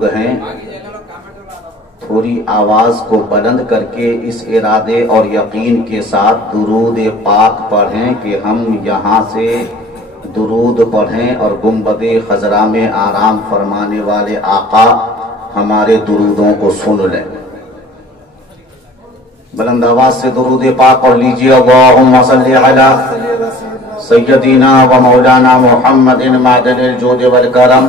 لوگ ہیں تھوڑی آواز کو بلند کر کے اس ارادے اور یقین کے ساتھ درود پاک پڑھیں کہ ہم یہاں سے درود پڑھیں اور گنبد خضرا میں آرام فرمانے والے آقا ہمارے درودوں کو سن لیں. بلند آواز سے درود پاک پڑھ لیجیے. اللہم صلی علی سیدنا و مولانا محمد معدن الجود والکرم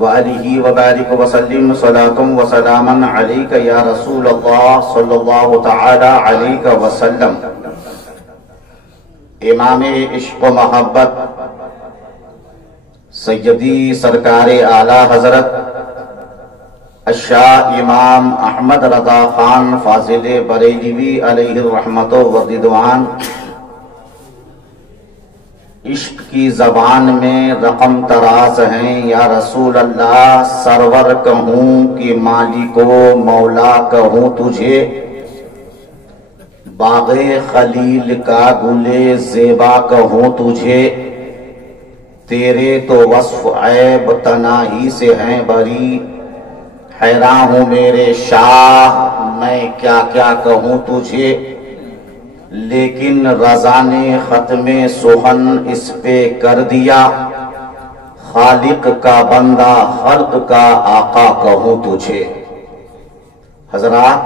وآلہ وبارک وسلم صلاۃ و سلاما علیک یا رسول اللہ صلی اللہ تعالی علیہ وسلم. امام عشق و محبت سیدی سرکار اعلیٰ حضرت الشاہ امام احمد رضا خان فاضل بریلوی علیہ الرحمت و رضوان عشق کی زبان میں رقم تراز ہیں. یا رسول اللہ سرور کہوں کہ مالک و مولا کہوں تجھے، باغ خلیل کا گلے زیبا کہوں تجھے، تیرے تو وصف عیب تناہی سے ہیں بری، حیران ہوں میرے شاہ میں کیا کیا کہوں تجھے. لیکن رضا نے ختم سخن اس پہ کر دیا، خالق کا بندہ خلق کا آقا کہوں تجھے. حضرات،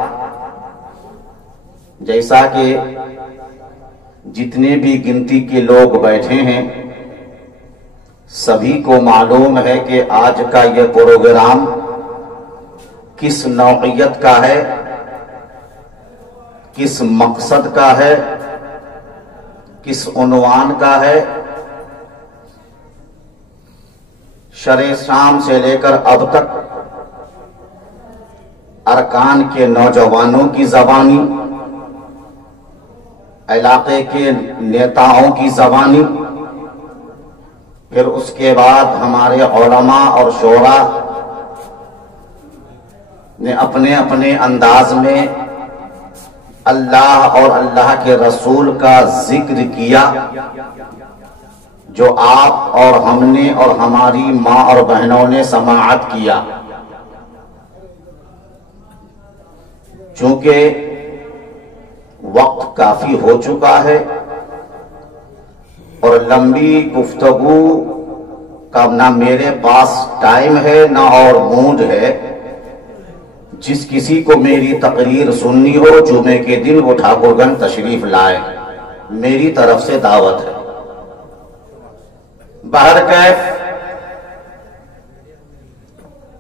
جیسا کہ جتنے بھی گنتی کے لوگ بیٹھے ہیں سبھی کو معلوم ہے کہ آج کا یہ پروگرام کس نوعیت کا ہے، کس مقصد کا ہے، کس عنوان کا ہے. شرع شام سے لے کر اب تک ارکان کے نوجوانوں کی زبانی، علاقے کے نیتاؤں کی زبانی، پھر اس کے بعد ہمارے علماء اور شورا نے اپنے اپنے انداز میں اللہ اور اللہ کے رسول کا ذکر کیا، جو آپ اور ہم نے اور ہماری ماں اور بہنوں نے سماعت کیا. چونکہ وقت کافی ہو چکا ہے اور لمبی گفتگو کا نہ میرے پاس ٹائم ہے نہ اور موڈ ہے. جس کسی کو میری تقریر سننی ہو جمعے کے دن وہ ٹھاکر گنج تشریف لائے، میری طرف سے دعوت ہے. بہرکیف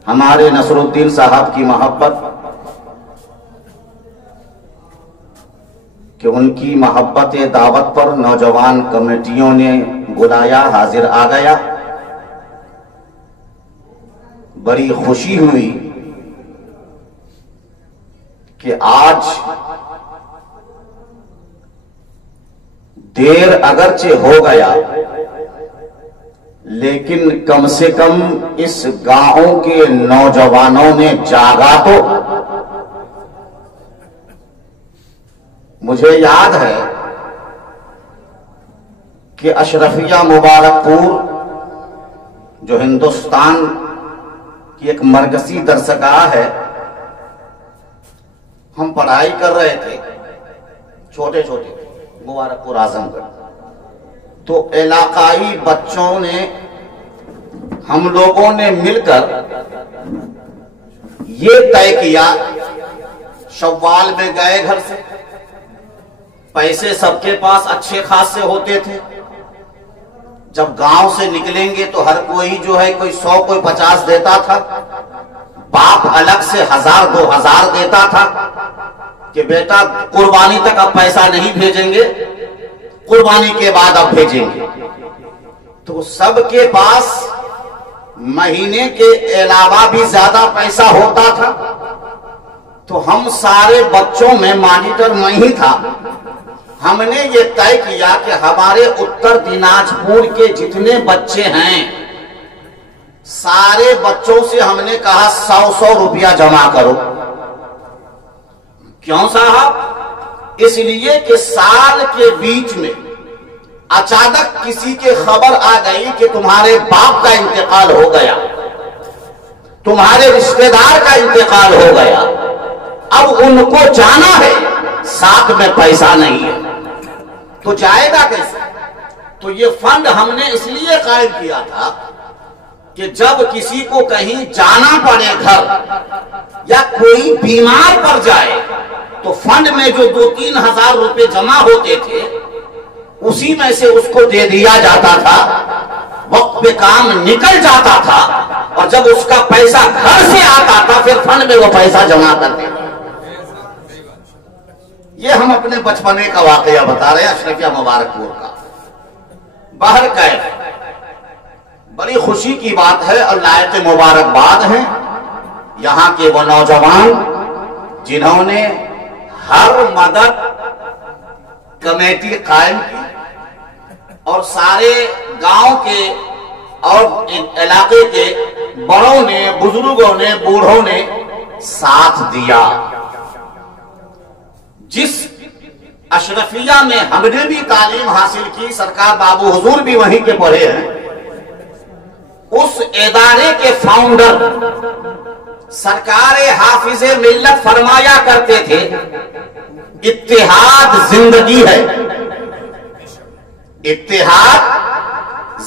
ہمارے نصر الدین صاحب کی محبت کہ ان کی محبت دعوت پر نوجوان کمیٹیوں نے بلایا، حاضر آ گیا. بڑی خوشی ہوئی کہ آج دیر اگرچہ ہو گیا لیکن کم سے کم اس گاؤں کے نوجوانوں نے جاگا تو. مجھے یاد ہے کہ اشرفیہ مبارک پور جو ہندوستان کی ایک مرکزی درسگاہ ہے، ہم پڑھائی کر رہے تھے چھوٹے چھوٹے مبارک پور اعظم گڑھ، تو علاقائی بچوں نے ہم لوگوں نے مل کر یہ طے کیا، شوال میں گئے گھر سے، پیسے سب کے پاس اچھے خاصے ہوتے تھے، جب گاؤں سے نکلیں گے تو ہر کوئی جو ہے کوئی 100 کوئی 50 دیتا تھا، باپ الگ سے 1000 2000 دیتا تھا کہ بیٹا قربانی تک اب پیسہ نہیں بھیجیں گے، قربانی کے بعد اب بھیجیں گے. تو سب کے پاس مہینے کے علاوہ بھی زیادہ پیسہ ہوتا تھا. تو ہم سارے بچوں میں مانیٹر میں ہی تھا. ہم نے یہ طے کیا کہ ہمارے اتر دیناج پور کے جتنے بچے ہیں سارے بچوں سے ہم نے کہا 100 روپیہ جمع کرو. کیوں صاحب؟ اس لیے کہ سال کے بیچ میں اچانک کسی کے خبر آ گئی کہ تمہارے باپ کا انتقال ہو گیا، تمہارے رشتہ دار کا انتقال ہو گیا، اب ان کو جانا ہے، ساتھ میں پیسہ نہیں ہے، تو جائے گا کیسے؟ تو یہ فنڈ ہم نے اس لیے قائم کیا تھا کہ جب کسی کو کہیں جانا پڑے گھر یا کوئی بیمار پڑ جائے تو فنڈ میں جو 2-3 ہزار روپے جمع ہوتے تھے اسی میں سے اس کو دے دیا جاتا تھا، وقت پہ کام نکل جاتا تھا، اور جب اس کا پیسہ گھر سے آتا تھا پھر فنڈ میں وہ پیسہ جمع کرتے تھے۔ یہ ہم اپنے بچپنے کا واقعہ بتا رہے ہیں، اشرفیہ مبارک پور کا۔ باہر گئے، بڑی خوشی کی بات ہے اور لائق مبارکباد ہیں یہاں کے وہ نوجوان جنہوں نے ہر مدد کمیٹی قائم کی اور سارے گاؤں کے اور علاقے کے بڑوں نے، بزرگوں نے، بوڑھوں نے ساتھ دیا۔ جس اشرفیہ میں ہم نے بھی تعلیم حاصل کی، سرکار بابو حضور بھی وہیں کے پڑھے ہیں، اس ادارے کے فاؤنڈر سرکار حافظ ملت فرمایا کرتے تھے اتحاد زندگی ہے، اتحاد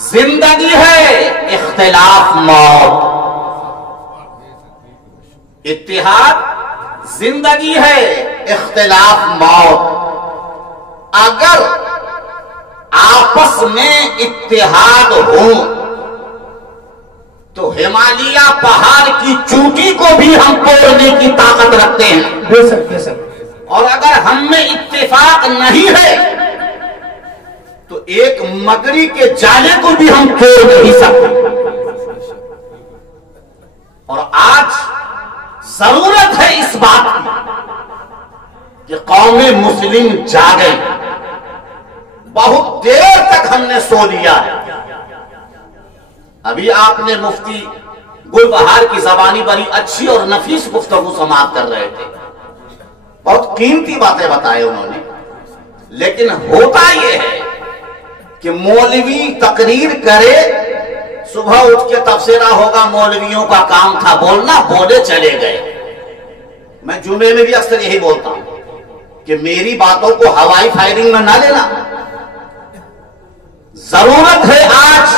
زندگی ہے، اختلاف موت۔ اتحاد زندگی ہے، اختلاف موت۔ اگر آپس میں اتحاد ہو تو ہمالیہ پہاڑ کی چوٹی کو بھی ہم توڑنے کی طاقت رکھتے ہیں، بے شک۔ اور اگر ہم میں اتفاق نہیں ہے تو ایک مکڑی کے جالے کو بھی ہم توڑ نہیں سکتے۔ اور آج ضرورت ہے اس بات کی کہ قوم مسلم جاگے۔ بہت دیر تک ہم نے سو لیا ہے۔ ابھی آپ نے مفتی گل بہار کی زبانی بڑی اچھی اور نفیس گفتگو سماعت کر رہے تھے، بہت قیمتی باتیں بتائے انہوں نے، لیکن ہوتا یہ ہے کہ مولوی تقریر کرے، صبح اٹھ کے تبصرہ ہوگا، مولویوں کا کام تھا بولنا، بولے چلے گئے۔ میں جمعے میں بھی اکثر یہی بولتا ہوں کہ میری باتوں کو ہوائی فائرنگ میں نہ لینا۔ ضرورت ہے آج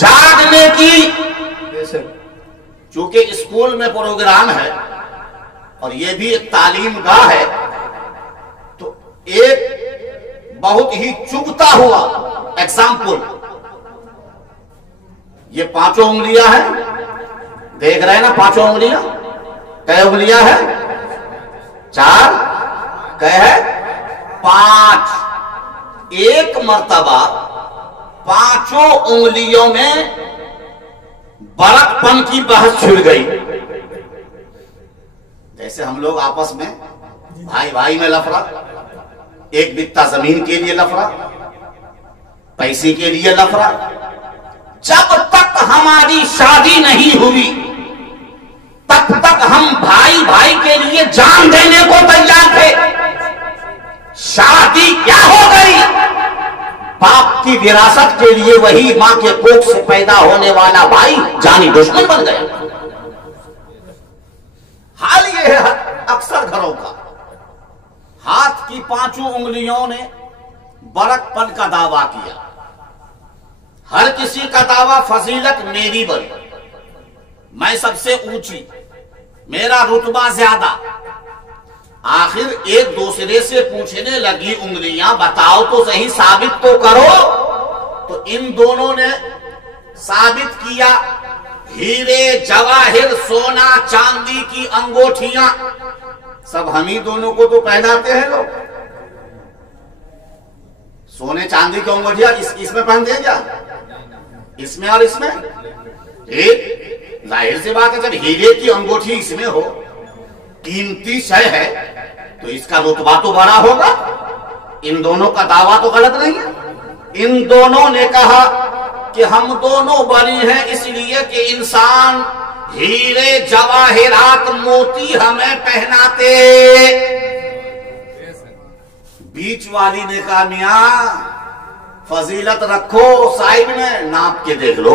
جاگنے کی، چونکہ اسکول میں پروگرام ہے اور یہ بھی ایک تعلیم گاہ ہے، تو ایک بہت ہی چبھتا ہوا ایگزامپل، یہ 5 انگلیاں ہیں، دیکھ رہے ہیں نا 5 انگلیاں، کئے انگلیاں ہے؟ 4، کئے ہے؟ 5۔ ایک مرتبہ 5 انگلیوں میں برق پن کی بحث چھڑ گئی، جیسے ہم لوگ آپس میں بھائی بھائی میں لفڑا، ایک بتا زمین کے لیے لفڑا، پیسے کے لیے لفڑا۔ جب تک ہماری شادی نہیں ہوئی تب تک ہم بھائی بھائی کے لیے جان دینے کو تیار تھے۔ شادی کیا ہو گئی؟ باپ کی وراثت کے لیے وہی ماں کے کوکھ سے پیدا ہونے والا بھائی جانی دشمن بن گیا۔ حال یہ ہے اکثر گھروں کا، ہاتھ کی 5 انگلیوں نے برق پن کا دعویٰ کیا، ہر کسی کا دعویٰ فضیلت میری بڑی، میں سب سے اونچی، میرا رتبہ زیادہ۔ آخر ایک دوسرے سے پوچھنے لگی انگلیاں، بتاؤ تو صحیح، ثابت تو کرو۔ تو ان دونوں نے ثابت کیا، ہیرے جواہر سونا چاندی کی انگوٹھیاں سب ہم ہی دونوں کو تو پہناتے ہیں لوگ۔ سونے چاندی کی انگوٹھیاں اس میں پہنتے ہیں کیا؟ اس میں اور اس میں؟ ظاہر سی بات ہے، جب ہیرے کی انگوٹھی اس میں ہو، قیمتی شے ہے، تو اس کا رتبہ تو بڑا ہوگا۔ ان دونوں کا دعویٰ تو غلط نہیں ہے۔ ان دونوں نے کہا کہ ہم دونوں بری ہیں اس لیے کہ انسان ہیرے جواہرات موتی ہمیں پہناتے۔ بیچ والی نے کہا میاں فضیلت رکھو، سائڈ میں ناپ کے دیکھ لو،